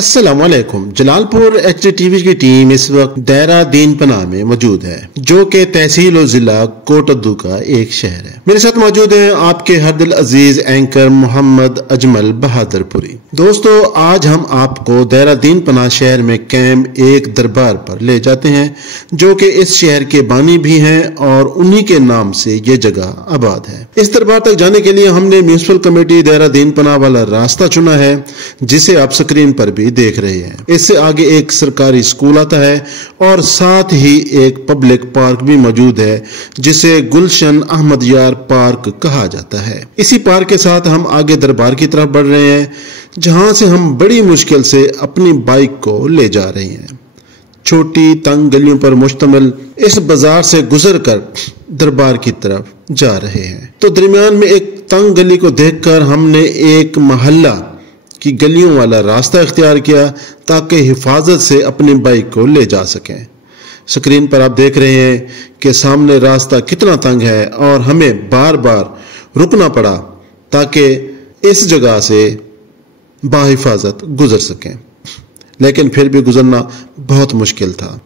अस्सलाम वालेकुम। जलालपुर HDTV की टीम इस वक्त दायरा दीन पनाह में मौजूद है, जो कि तहसील और जिला कोटद्दू का एक शहर है। मेरे साथ मौजूद हैं आपके हर दिल अजीज एंकर मोहम्मद अजमल बहादुरपुरी। दोस्तों, आज हम आपको दायरा दीन पनाह शहर में कैम एक दरबार पर ले जाते हैं, जो कि इस शहर के बानी भी हैं और उन्हीं के नाम से ये जगह आबाद है। इस दरबार तक जाने के लिए हमने म्यूनिसिपल कमेटी दायरा दीन पनाह वाला रास्ता चुना है, जिसे आप स्क्रीन पर भी देख रहे हैं। इससे आगे एक सरकारी स्कूल आता है और साथ ही एक पब्लिक पार्क भी मौजूद है, जिसे गुलशन अहमद यार पार्क कहा जाता है। इसी पार्क के साथ हम आगे दरबार की तरफ बढ़ रहे हैं, जहां से हम बड़ी मुश्किल से अपनी बाइक को ले जा रहे हैं। छोटी तंग गलियों पर मुश्तमिल इस बाजार से गुजरकर दरबार की तरफ जा रहे हैं, तो दरमियान में एक तंग गली को देखकर हमने एक मोहल्ला की गलियों वाला रास्ता इख्तियार किया, ताकि हिफाजत से अपनी बाइक को ले जा सकें। स्क्रीन पर आप देख रहे हैं कि सामने रास्ता कितना तंग है और हमें बार बार रुकना पड़ा ताकि इस जगह से बाहिफाजत गुजर सकें, लेकिन फिर भी गुजरना बहुत मुश्किल था।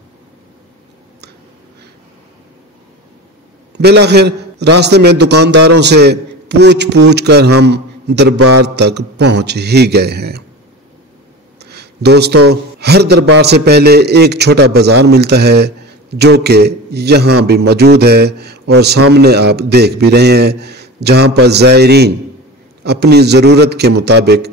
बिलाखिर रास्ते में दुकानदारों से पूछ कर हम दरबार तक पहुंच ही गए हैं। दोस्तों, हर दरबार से पहले एक छोटा बाजार मिलता है, जो कि यहाँ भी मौजूद है और सामने आप देख भी रहे हैं, जहाँ पर ज़ायरीन अपनी ज़रूरत के मुताबिक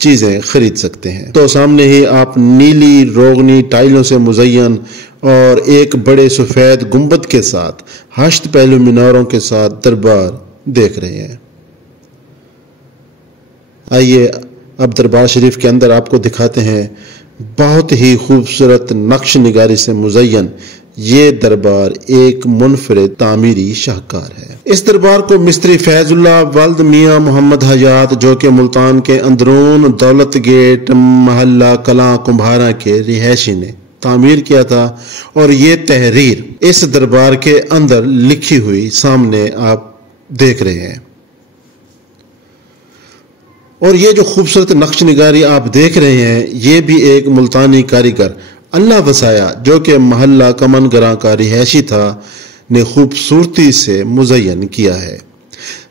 चीज़ें खरीद सकते हैं। तो सामने ही आप नीली रोगनी टाइलों से मुज़य्यन और एक बड़े सफ़ेद गुंबद के साथ 8 पहलू मीनारों के साथ दरबार देख रहे हैं। आइए अब दरबार शरीफ के अंदर आपको दिखाते हैं। बहुत ही खूबसूरत नक्श निगारी से मुज़य्यन ये दरबार एक मुनफरिद तामीरी शाहकार है। इस दरबार को मिस्त्री फैजुल्लाह वल्द मियाँ मोहम्मद हयात, जो कि मुल्तान के अंदरून दौलत गेट महल्ला कलां कुम्हारा के रिहायशी ने तामीर किया था, और ये तहरीर इस दरबार के अंदर लिखी हुई सामने आप देख रहे हैं। और ये जो खूबसूरत नक्श निगारी आप देख रहे हैं, ये भी एक मुल्तानी कारीगर अल्लाह वसाया, जो कि महल्ला कमनगरा का रिहायशी था, ने खूबसूरती से मुज़य्यन किया है।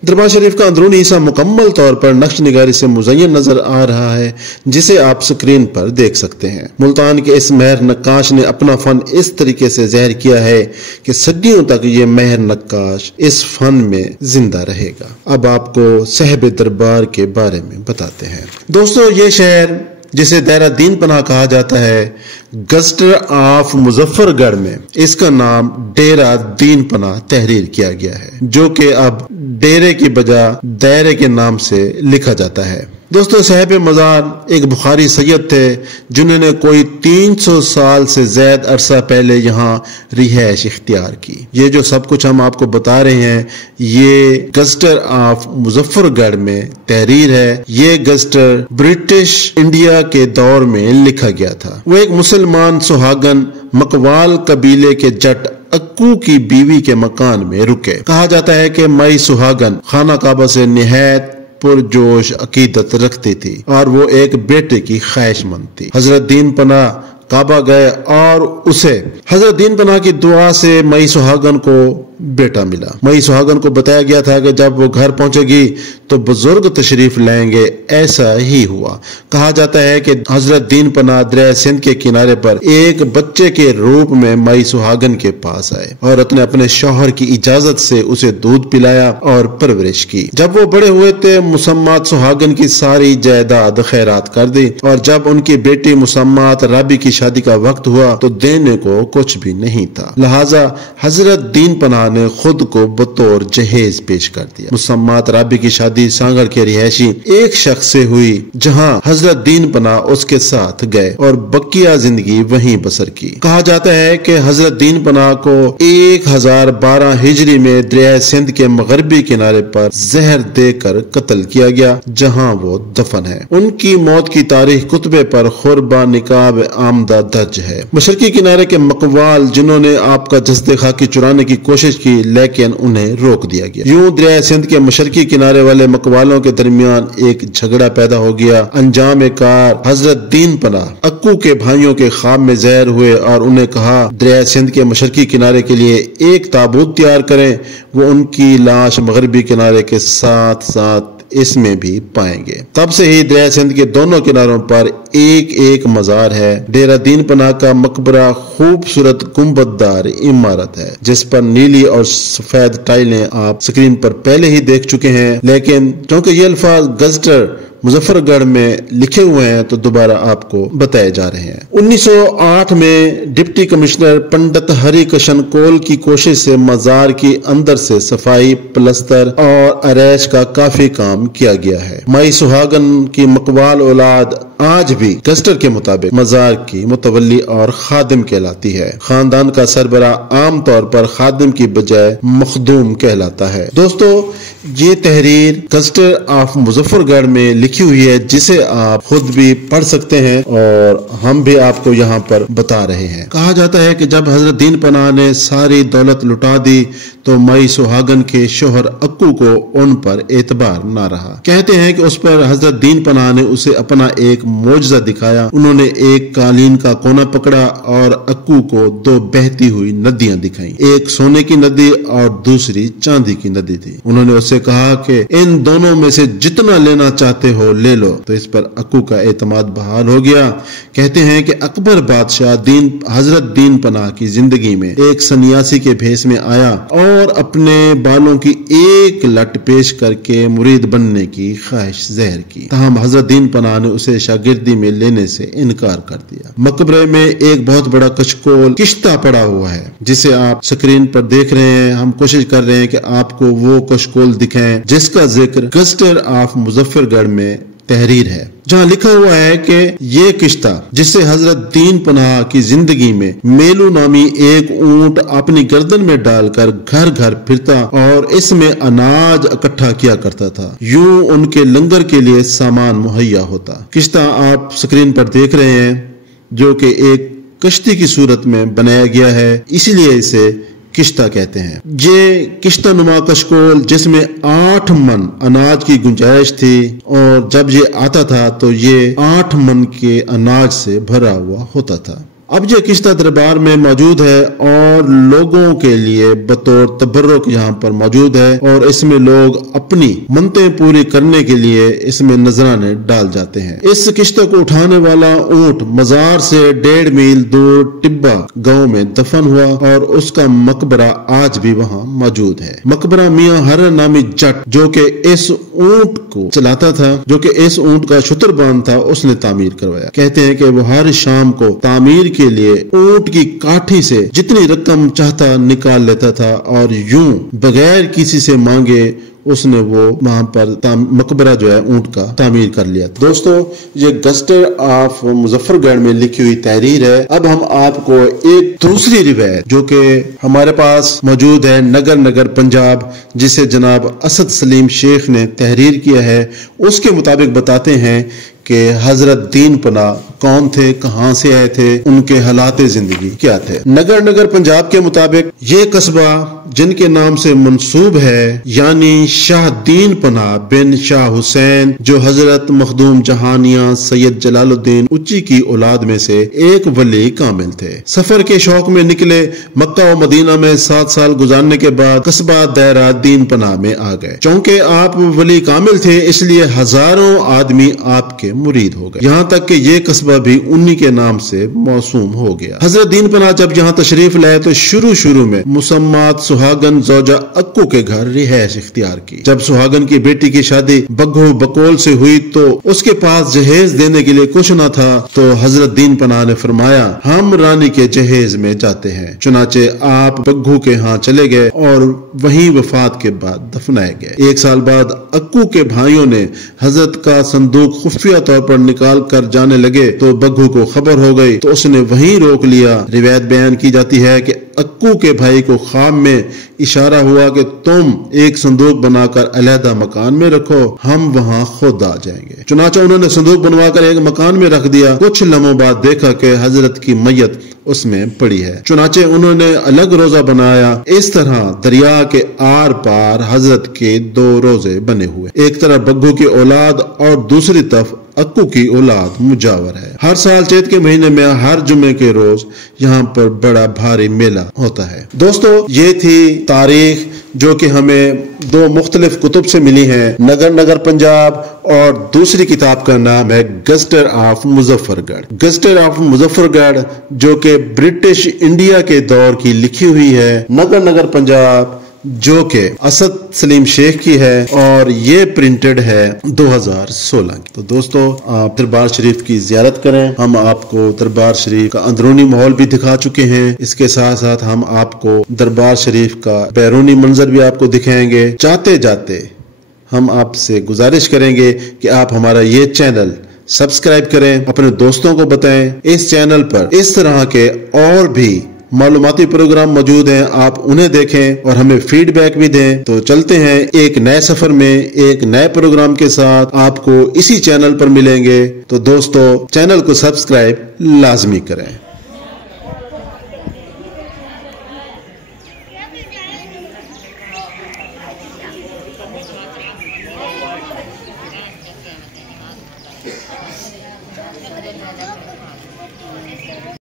दरबार शरीफ का अंदरूनी हिस्सा मुकम्मल तौर पर नक्श निगारी से मुज़य्यन नजर आ रहा है, जिसे आप स्क्रीन पर देख सकते हैं। मुल्तान के इस महर नक्काश ने अपना फन इस तरीके से ज़ाहिर किया है कि सदियों तक ये महर नक्काश इस फन में जिंदा रहेगा। अब आपको साहिब दरबार के बारे में बताते हैं। दोस्तों, ये शहर जिसे दायरा दीन पनाह कहा जाता है, गस्टर ऑफ मुजफ्फरगढ़ में इसका नाम डेरा दीन पनाह तहरीर किया गया है, जो कि अब डेरे की बजाय दायरे के नाम से लिखा जाता है। दोस्तों, साहिब मज़ार एक बुखारी सैयद थे, जिन्होंने कोई 300 साल से ज्यादा अरसा पहले यहाँ रिहाइश इख्तियार की। ये जो सब कुछ हम आपको बता रहे हैं, ये गस्टर ऑफ मुजफ्फरगढ़ में तहरीर है। ये गस्टर ब्रिटिश इंडिया के दौर में लिखा गया था। वो एक मुसलमान सुहागन मकवाल कबीले के जट अक्कू की बीवी के मकान में रुके। कहा जाता है कि मई सुहागन खाना काबा से निहायत पुरजोश अकीदत रखती थी और वो एक बेटे की ख्वाहिशमंद थी। हजरत दीन पनाह काबा गए और उसे हजरत दीन पनाह की दुआ से मई सुहागन को बेटा मिला। मई सुहागन को बताया गया था कि जब वो घर पहुंचेगी तो बुजुर्ग तशरीफ लाएंगे। ऐसा ही हुआ। कहा जाता है कि हजरत दीन पनाह दरिया सिंध के किनारे पर एक बच्चे के रूप में मई सुहागन के पास आए। औरत ने अपने शौहर की इजाजत से उसे दूध पिलाया और परवरिश की। जब वो बड़े हुए थे, मुसम्मात सुहागन की सारी जायदाद खैरात कर दी, और जब उनकी बेटी मुसम्मात राबी की शादी का वक्त हुआ तो देने को कुछ भी नहीं था। लिहाजा हजरत दीन पनाह ने खुद को बतौर जहेज पेश कर दिया। मुसम्मात राबी की शादी सांगड़ के रिहायशी एक शख्स से हुई, जहां हजरत दीन पनाह उसके साथ गए और बकिया जिंदगी वहीं बसर की। कहा जाता है कि हजरत दीन पनाह को 1012 हिजरी में दरिया सिंध के मगरबी किनारे पर जहर देकर कत्ल किया गया, जहां वो दफन है। उनकी मौत की तारीख कुतबे पर खुरबा निकाब आमदा दर्ज है। मशरकी किनारे के मकवाल, जिन्होंने आपका जस्दे खाकी चुराने की कोशिश की, लेकिन उन्हें रोक दिया गया। यूं दरिया सिंध के मशरकी किनारे वाले मकवालों के दरमियान एक झगड़ा पैदा हो गया। अंजाम कार हजरत दीन पनाह अक्कू के भाइयों के ख्वाब में ज़हर हुए और उन्हें कहा दरिया सिंध के मशरकी किनारे के लिए एक ताबूत तैयार करें। वो उनकी लाश मगरबी किनारे के साथ साथ इसमें भी पाएंगे। तब से ही दरिया सिंध के दोनों किनारों पर एक एक मजार है। डेरा दीन पनाह का मकबरा खूबसूरत गुंबददार इमारत है जिस पर नीली और सफेद टाइलें आप स्क्रीन पर पहले ही देख चुके हैं, लेकिन क्योंकि ये अल्फाज गजटर मुजफ्फरगढ़ में लिखे हुए हैं तो दोबारा आपको बताए जा रहे हैं। 1908 में डिप्टी कमिश्नर पंडित हरि कृष्ण कोल की कोशिश से मजार की अंदर से सफाई, प्लस्तर और अरैश का काफी काम किया गया है। माई सुहागन की मकवाल औलाद आज भी गस्टर के मुताबिक मजार की मुतवल्ली और खादिम कहलाती है। खानदान का सरबरा आम तौर पर खादिम की बजाय मखदूम कहलाता है। दोस्तों, ये तहरीर गस्टर ऑफ मुजफ्फरगढ़ में लिखी हुई है जिसे आप खुद भी पढ़ सकते हैं और हम भी आपको यहाँ पर बता रहे हैं। कहा जाता है कि जब हजरत दीन पनाह ने सारी दौलत लुटा दी तो माई सुहागन के शोहर अक्कू को उन पर एतबार न रहा। कहते हैं कि उस पर हजरत दीन पनाह ने उसे अपना एक मोजज़ा दिखाया। उन्होंने एक कालीन का कोना पकड़ा और अक्कू को दो बहती हुई नदियां दिखाई। एक सोने की नदी और दूसरी चांदी की नदी थी। उन्होंने उससे कहा कि इन दोनों में से जितना लेना चाहते हो ले लो। तो इस पर अक्कू का एतमाद बहाल हो गया। कहते हैं कि अकबर बादशाह हजरत दीन पनाह की जिंदगी में एक सन्यासी के भेष में आया और अपने बालों की एक लट पेश करके मुरीद बनने की ख्वाहिश ज़ाहिर की। ताहम हजरत दीन पनाह ने उसे शागिर्दी में लेने से इनकार कर दिया। मकबरे में एक बहुत बड़ा कशकोल किश्ता पड़ा हुआ है जिसे आप स्क्रीन पर देख रहे हैं। हम कोशिश कर रहे हैं कि आपको वो कशकोल दिखाएं जिसका जिक्र गस्टर ऑफ मुजफ्फरगढ़ में तहरीर है, जहाँ लिखा हुआ है कि ये किश्ता जिसे हजरत दीन पनाह की जिंदगी में मेलू नामी एक ऊंट अपनी गर्दन में डालकर घर घर फिरता और इसमें अनाज इकट्ठा किया करता था, यूं उनके लंगर के लिए सामान मुहैया होता। किश्ता आप स्क्रीन पर देख रहे हैं जो कि एक कश्ती की सूरत में बनाया गया है, इसलिए इसे किश्ता कहते हैं। ये किश्ता नुमा कशकोल जिसमें 8 मन अनाज की गुंजाइश थी और जब ये आता था तो ये 8 मन के अनाज से भरा हुआ होता था। अब ये किश्ता दरबार में मौजूद है और लोगों के लिए बतौर तबर्रुक यहाँ पर मौजूद है और इसमें लोग अपनी मन्नतें पूरी करने के लिए इसमें नजराने डाल जाते हैं। इस किश्ते को उठाने वाला ऊंट मजार से 1.5 मील दूर टिब्बा गांव में दफन हुआ और उसका मकबरा आज भी वहाँ मौजूद है। मकबरा मियाँ हर नामी जट जो कि इस ऊंट को चलाता था, जो कि इस ऊंट का शुतरबान था, उसने तामीर करवाया। कहते हैं कि वो हर शाम को तामीर के लिए ऊंट की काठी से जितनी रकम चाहता निकाल लेता था और यूं बगैर किसी से मांगे उसने वो वहां पर मकबरा जो है ऊंट का तामीर कर लिया। दोस्तों, ये गस्टर ऑफ मुजफ्फरगढ़ में लिखी हुई तहरीर है। अब हम आपको एक दूसरी रिवायत जो कि हमारे पास मौजूद है नगर नगर पंजाब, जिसे जनाब असद सलीम शेख ने तहरीर किया है, उसके मुताबिक बताते हैं कि हजरत दीन पनाह कौन थे, कहां से आए थे, उनके हालात जिंदगी क्या थे। नगर नगर पंजाब के मुताबिक ये कस्बा जिनके नाम से मंसूब है यानी शाह दीन पनाह बिन शाह हुसैन जो हजरत मखदूम जहानिया सैयद जलालुद्दीन उच्ची की औलाद में से एक वली कामिल थे। सफर के शौक में निकले मक्का और मदीना में 7 साल गुजारने के बाद कस्बा दायरा दीन पनाह में आ गए। चूंकि आप वली कामिल थे इसलिए हजारों आदमी आपके मुरीद हो गए। यहाँ तक कि ये कस्बा भी उन्हीं के नाम से मौसूम हो गया। हजरत दीन पनाह जब यहाँ तशरीफ लाए तो शुरू में मुसम्मात सुहागन जोजा अक्कू के घर रिहाइश इख्तियार की। जब सुहागन की बेटी की शादी बग्घू बकोल से हुई तो उसके पास जहेज देने के लिए कुछ न था, तो हजरत दीन पनाह ने फरमाया हम रानी के जहेज में जाते हैं। चुनाचे आप बग्घू के यहाँ चले गए और वहीं वफात के बाद दफनाए गए। 1 साल बाद अक्कू के भाइयों ने हजरत का संदूक खुफिया तौर पर निकाल कर जाने लगे तो बग्घू को खबर हो गई तो उसने वहीं रोक लिया। रिवायत बयान की जाती है कि अक्कू के भाई को ख्वाब में इशारा हुआ कि तुम एक संदूक बनाकर अलहदा मकान में रखो, हम वहां खुद आ जाएंगे। चुनाचा उन्होंने संदूक बनवाकर एक मकान में रख दिया। कुछ लम्हों बाद देखा कि हजरत की मैयत उसमें पड़ी है। चुनाचे उन्होंने अलग रोजा बनाया। इस तरह दरिया के आर पार हजरत के 2 रोजे बने हुए, एक तरफ बग्घू की औलाद और दूसरी तरफ अक्कू की औलाद मुजावर है। हर साल चैत के महीने में हर जुमे के रोज यहाँ पर बड़ा भारी मेला होता है। दोस्तों, ये थी तारीख जो कि हमें 2 मुख्तलिफ कुतुब से मिली है, नगर नगर पंजाब और दूसरी किताब का नाम है गजटर ऑफ मुजफ्फरगढ़। गजटर ऑफ मुजफ्फरगढ़ जो कि ब्रिटिश इंडिया के दौर की लिखी हुई है, नगर नगर पंजाब जो कि असद सलीम शेख की है और ये प्रिंटेड है 2016 की। तो दोस्तों, आप दरबार शरीफ की जियारत करें। हम आपको दरबार शरीफ का अंदरूनी माहौल भी दिखा चुके हैं, इसके साथ साथ हम आपको दरबार शरीफ का बैरूनी मंजर भी आपको दिखाएंगे। जाते जाते हम आपसे गुजारिश करेंगे कि आप हमारा ये चैनल सब्सक्राइब करें, अपने दोस्तों को बताएं। इस चैनल पर इस तरह के और भी मालूमाती प्रोग्राम मौजूद हैं, आप उन्हें देखें और हमें फीडबैक भी दें। तो चलते हैं एक नए सफर में, एक नए प्रोग्राम के साथ आपको इसी चैनल पर मिलेंगे। तो दोस्तों, चैनल को सब्सक्राइब लाजमी करें।